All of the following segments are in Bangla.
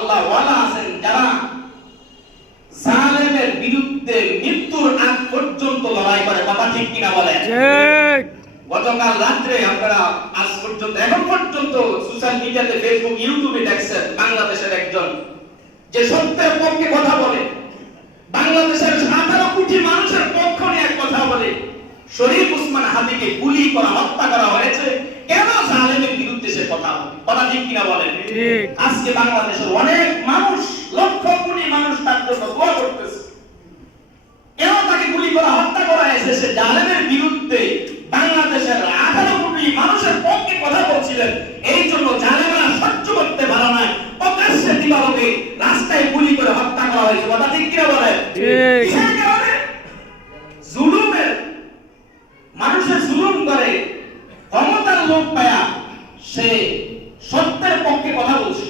আল্লাহ ওয়ালা আছেন যারা জালেমের বিরুদ্ধে মৃত্যুর আগ পর্যন্ত লড়াই করে। কথা ঠিক কিনা বলেন? ঠিক। গতকাল রাত্রে আপনারা আজ পর্যন্ত এখন পর্যন্ত সোশ্যাল মিডিয়াতে ফেসবুক ইউটিউবে দেখছেন বাংলাদেশের একজন যে সত্যের পক্ষে কথা বলে, বাংলাদেশের 18 কোটি মানুষের পক্ষ নিয়ে কথা বলে। শরীফ ওসমান হাদিকে গুলি করা, হত্যা করা হয়েছে কেন? জালেমের বিরুদ্ধে সে কথা বলে। কথা ঠিক কিনা বলেন? ঠিক। আজকে বাংলাদেশের অনেক মানুষ, লক্ষ কোটি মানুষ তার জন্য দোয়া করতেছে। কেন তাকে গুলি করা, হত্যা করা হয়েছে? সে জালেমের বিরুদ্ধে বাংলাদেশের 18 কোটি মানুষের পক্ষে কথা বলছিলেন। এই জন্য জালেমরা সহ্য করতে পারে না, প্রকাশ্যে দিবালোকে রাস্তায় গুলি করে হত্যা করা হয়েছে। কথা ঠিক কিনা বলেন? ঠিক। কিসের কারণে? জুলুমের, মানুষের জুলুম করে ক্ষমতার লোক পায়া সে সত্যের পক্ষে কথা বলছে।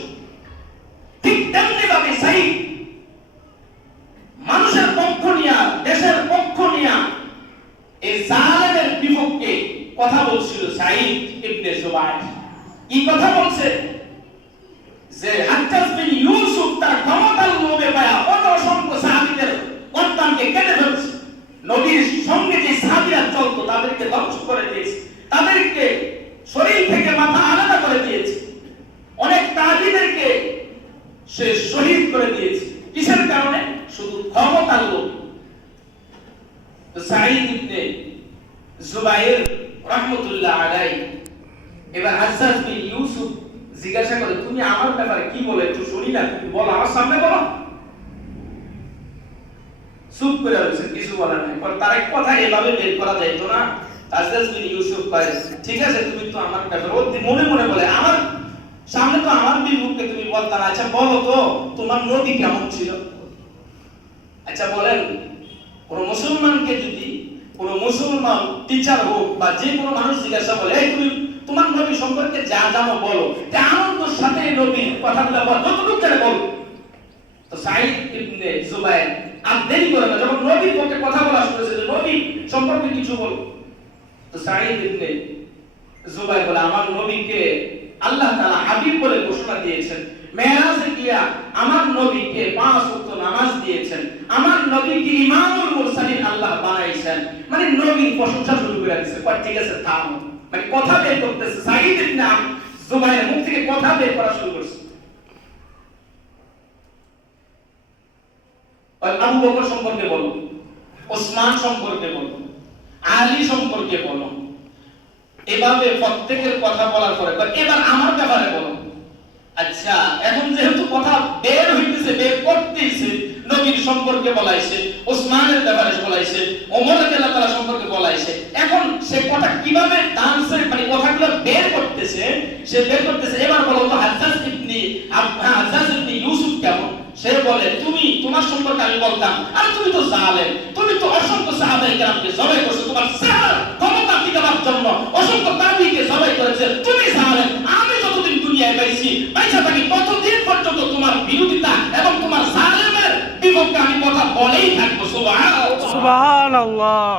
ঠিক তেমনি ভাবে সাইদ মানুষের পক্ষ নিয়া, দেশের পক্ষ নিয়া এই জালেমের বিপক্ষে কথা বলছিল। সাইদ ইবনে জুবাইর কি কথা বলছে? যে হাজ্জাজ বিন ইউসুফ তার ক্ষমতার লোভে পায়া অসংখ্য সাহাবীদের গর্দানকে কেটে ফেলছে। নবীর সঙ্গে যে সাহাবীরা চলতো তাদেরকে ধ্বংস করে দিয়েছে, তাদেরকে শরীর থেকে মাথা আলাদা করে দিয়েছে, অনেক তাবীদেরকে সে শহীদ করে দিয়েছে। কিসের কারণে? শুধু ক্ষমতার লোভ। তো সাঈদ ইবনে জুবাইর রাহমাতুল্লাহ আলাইহি এবার হাজ্জাজ বিন ইউসুফ জিজ্ঞাসা করে, তুমি আমার ব্যাপারে কি বলে একটু শুনি না, তুমি বলো, আমার সামনে বলো। চুপ করে রয়েছে, কিছু বলার নাই। পর তার এক কথা এভাবে বের করা যাইতো না। হাজ্জাজ বিন ইউসুফ কয়, ঠিক আছে তুমি তো আমার ব্যাপারে, ও মনে মনে বলে, আমার সামনে তো আমার বিরুদ্ধে তুমি বলতা না। আচ্ছা বলো তো তোমার নবী কেমন ছিল? আচ্ছা বলেন, কোন মুসলমানকে যদি কোন মুসলমান টিচার হোক বা যে কোনো মানুষ জিজ্ঞাসা বলে, এই তুমি তোমার নবী সম্পর্কে যা জানো বলো, তে আনন্দের সাথে নবীর কথাগুলো বল, যতটুকু জানে বল। তো সাঈদ ইবনে জুবাইর আর দেরি করে না, যখন নবীর পক্ষে কথা বলা শুরু হয়েছে যে নবী সম্পর্কে কিছু বল, তো সাঈদ ইবনে জুবাইর বলে, আমার নবীকে আল্লাহ তাআলা হাবিব বলে ঘোষণা দিয়েছেন, মেরাজে গিয়া আমার নবীকে 5 ওয়াক্ত নামাজ দিয়েছেন, আমার নবীকে ইমামুল মুরসালিন আল্লাহ বানাইছেন। মানে নবীর প্রশংসা শুরু করে দিয়েছে। ঠিক আছে থামো, মানে কথা বের করতেছে। সাঈদ ইবনে জুবাইর মুখ থেকে কথা বের করা শুরু করছে। আবু বকর সম্পর্কে বলো, ওসমান সম্পর্কে বলো, আলী সম্পর্কে বলো। এভাবে প্রত্যেকের কথা বলার পরে এবার আমার ব্যাপারে বলো। আচ্ছা এখন যেহেতু কথা বের হইতেছে, বের করতেছে, নবীর সম্পর্কে বলাইছে, ওসমানের ব্যাপারে বলাইছে, ওমর রাদিয়াল্লাহু তাআলা সম্পর্কে বলাইছে, এখন সে কথা কিভাবে ডান্সে মানে কথাগুলো বের করতেছে, সে বের করতেছে। এবার বলো তো হাজ্জাজ ইবনে ইউসুফ কেমন? সে বলে, তুমি তোমার সম্পর্কে আমি বলতাম, আর তুমি তো জালেম, তুমি তো অসংখ্য সাহাবায়ে কেরামকে জবাই করেছো তোমার চেহারার ক্ষমতা টিকাবার জন্য, অসংখ্য তাবীকে জবাই করেছে, তুমি জালেম। আমি যতদিন দুনিয়ায় পাইছি, বাইচা থাকি, ততদিন পর্যন্ত তোমার বিরোধিতা এবং তোমার জালেমের বিপক্ষে আমি কথা বলেই থাকবো। সুবহানাল্লাহ।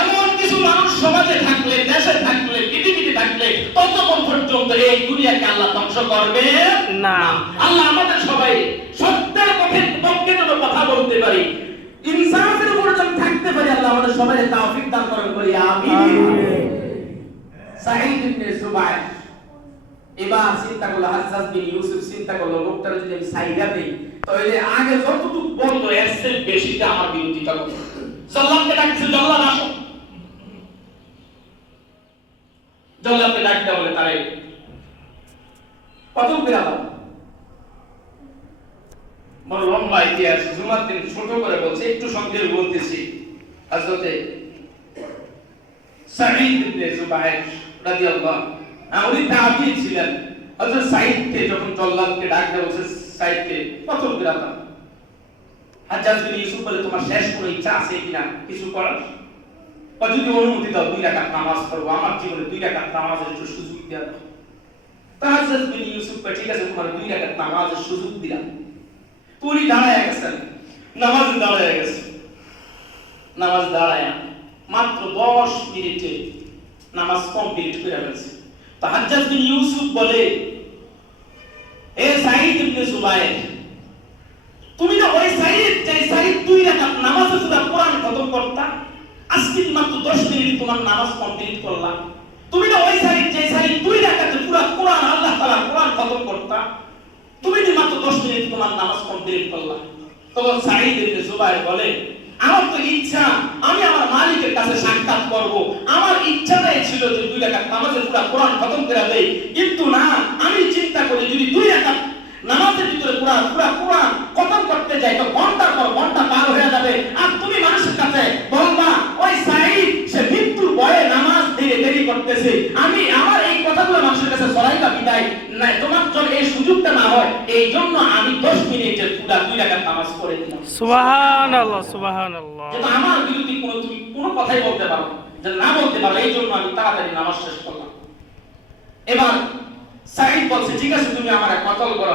এমন কিছু মানুষ সমাজে থাকলে, দেশে থাকলে, পৃথিবীতে থাকলে ততক্ষণ পর্যন্ত এই দুনিয়াকে আল্লাহ ধ্বংস করবে না। আল্লাহ আমাদের সবাই সত্যের পক্ষে যেন কথা বলতে পারি, ইনসাফের উপর যেন থাকতে পারি, আল্লাহ আমাদের সবাই তৌফিক দান করেন, বলি আমিন। সাঈদ ইবনে জুবাইর এবার চিন্তা করলো, হাজ্জাজ বিন ইউসুফ চিন্তা করলো, লোকটার যদি আমি সাইডা দেই তাহলে আগে যতটুকু বলতো এর চেয়ে বেশিটা আমার বিরোধিতা করবে। জল্লাদকে ডাকছে, জল্লাদ আসো। জল্লাদকে ডাকতে বলে, তারে কত বিরাম বড় লম্বা ইতিহাস, জুমার দিন ছোট করে বলছে, একটু সংক্ষেপে বলতেছি। হযরতে সাঈদ ইবনে জুবাইর রাদিয়াল্লাহু আনহু উনি তাবী ছিলেন। হযরত সাঈদকে যখন জল্লাদকে ডাকতে বলছে, সাঈদকে কত বিরাম। হাজ্জাজ বিন ইউসুফ বলে, তোমার শেষ কোনো ইচ্ছা আছে কিনা কিছু করার? যদি অনুমতি দাও 2 রাকাত নামাজ পড়বো, আমার জীবনে 2 রাকাত নামাজের একটু সুযোগ দাও। হাজ্জাজ বিন ইউসুফ বলে, ঠিক আছে তোমার 2 রাকাত নামাজের সুযোগ দিলাম। উনি দাঁড়ায় গেছেন, নামাজ দাঁড়ায় গেছে, নামাজ দাঁড়ায় মাত্র 10 মিনিটে নামাজ কমপ্লিট করে ফেলছে। তো হাজ্জাজ বিন ইউসুফ বলে, এ সাঈদ ইবনে জুবায়ের, তুমি না ওই সাইদ যে সাইদ 2 রাকাত নামাজে পুরো কোরআন খতম করতা, আজকে মাত্র 10 মিনিট তোমার নামাজ কমপ্লিট করলা। তুমি না ওই সাইদ যে সাইদ 2 রাকাতে পুরো কোরআন আল্লাহ তাআলা কোরআন খতম করতা, তুমি না মাত্র 10 মিনিট তোমার নামাজ কমপ্লিট করলা। তখন সাইদ ইবনে জুবায়ের বলে, আমার তো ইচ্ছা আমি আমার মালিকের কাছে সাক্ষাৎ করব, আমার ইচ্ছাটাই ছিল যে 2 রাকাত নামাজে পুরো কোরআন খতম করে দেই, কিন্তু না, আমি চিন্তা করি যদি 2 রাকাত নামাজের ভিতরে পুরো কোরআন খতম করতে যাই তো ঘন্টার পর ঘন্টা পার হয়ে যাবে, আর তুমি মানুষের কাছে বলবা ওই সাইদ সে মৃত্যুর ভয়ে নামাজ ধীরে দেরি করতেছে, আমি আমার এই কথাগুলো মানুষের কাছে ছড়াইবা বিদায় না, তোমার জন্য এই সুযোগটা না হয়, এই জন্য আমি 10 মিনিটের পুরো 2 রাকাত নামাজ পড়ে দিলাম। সুবহানাল্লাহ, সুবহানাল্লাহ। যেটা আমার বিরুদ্ধে তুমি কোনো কথাই বলতে পারো না, যে না বলতে পারো, এই জন্য আমি তাড়াতাড়ি নামাজ শেষ করলাম। এবার সাইদ বলছে, ঠিক আছে তুমি আমার কতল করো।